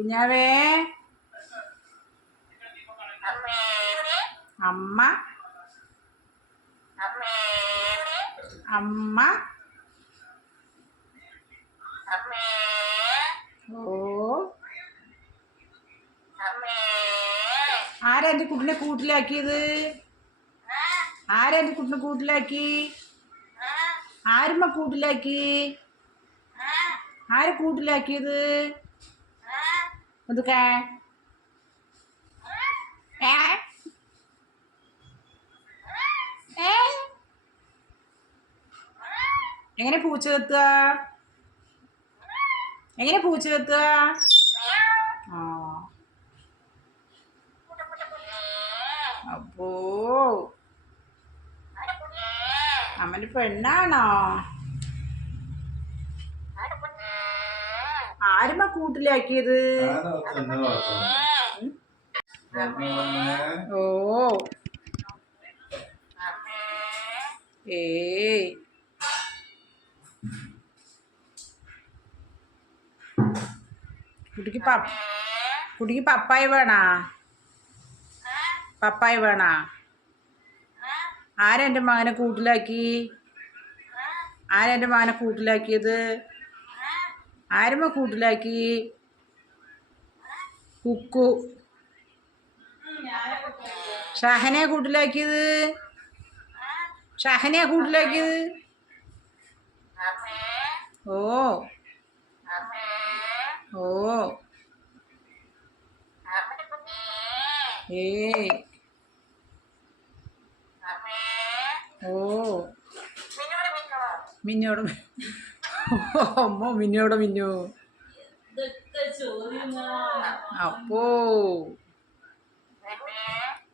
കുഞ്ഞാവേ. അമ്മ. അമ്മ. ഓ. ആരാ എന്റെ കുട്ടിനെ കൂട്ടിലാക്കിയത്? ആരാ എന്റെ കുട്ടിനെ കൂട്ടിലാക്കി? ആരുമ്മ കൂട്ടിലാക്കി? ആര് കൂട്ടിലാക്കിയത്? ഏ? എങ്ങനെ പൂച്ച കത്തുക എങ്ങനെ പൂച്ച കത്തുക അപ്പോ. അമ്മന്റെ പെണ്ണാണോ? ആരുമ്മ കൂട്ടിലാക്കിയത്? ഓ. ഏ കുട്ടിക്ക് പ കുട്ടിക്ക് പപ്പായ വേണാ? പപ്പായ വേണാ? ആരാ എന്റെ മകനെ കൂട്ടിലാക്കി? ആരാ എന്റെ മകനെ കൂട്ടിലാക്കിയത്? ആരുമ്മ കൂട്ടിലാക്കി? കുക്കു ഷഹനെ കൂട്ടിലാക്കിയത്? ഷഹനെ കൂട്ടിലാക്കിയത്? ഓ. ഓ. ഏ. ഓ. മിന്നോട്. അമ്മ മിന്നോടെ മിന്നു? അപ്പോ.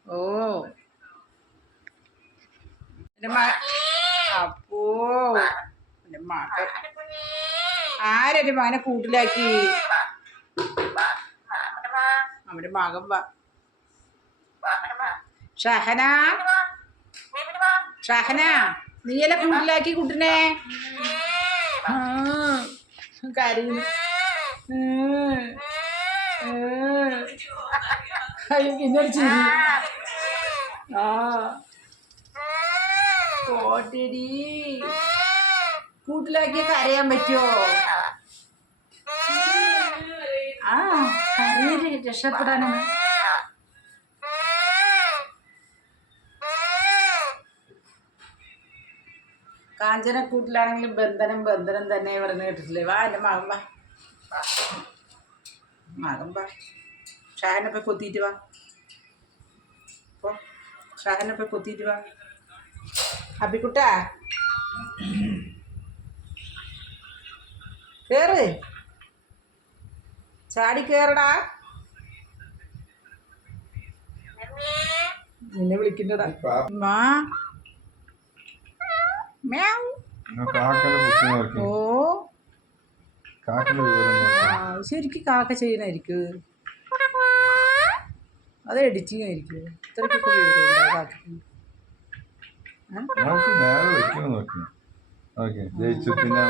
ഓ. അപ്പോ. എന്റെ മകൻ. മകനെ കൂട്ടിലാക്കി? നമ്മുടെ മകൻ ഷഹന? ഷഹന നീയല്ലേ കൂട്ടിലാക്കി കുട്ടിനെ? हाँ कह रही हूँ एनर्जी కోటిడి కూట్లోకి కరేయం పెట్టో కరీ రసపురాణమే പറ്റുമോ ആ കരയിൽ രക്ഷപ്പെടാനാണ് കാഞ്ചന കൂട്ടിലാണെങ്കിലും ബന്ധനം ബന്ധനം തന്നെ പറഞ്ഞു കേട്ടിട്ടില്ലേ? വാ എന്റെ മകൻ വാ. മകൻ വാ. ഷാഹനപ്പ കൊത്തിയിട്ട് വാ. അപ്പോൾ ഷാഹനപ്പ കൊത്തിയിട്ട് വാ. അബിക്കുട്ടാ. കേറ്. ചാടി കേറടാ. നിന്നെ വിളിക്കണ്ടടാ. മാ ഓ. ശരിക്കും കാക്ക ചെയ്യണായിരിക്കും അത് എഡിറ്റിംഗ് ആയിരിക്കും. ഇത്രയ്ക്കൊക്കെ കാക്കയ്ക്ക്? ജയിച്ചു. പിന്നെ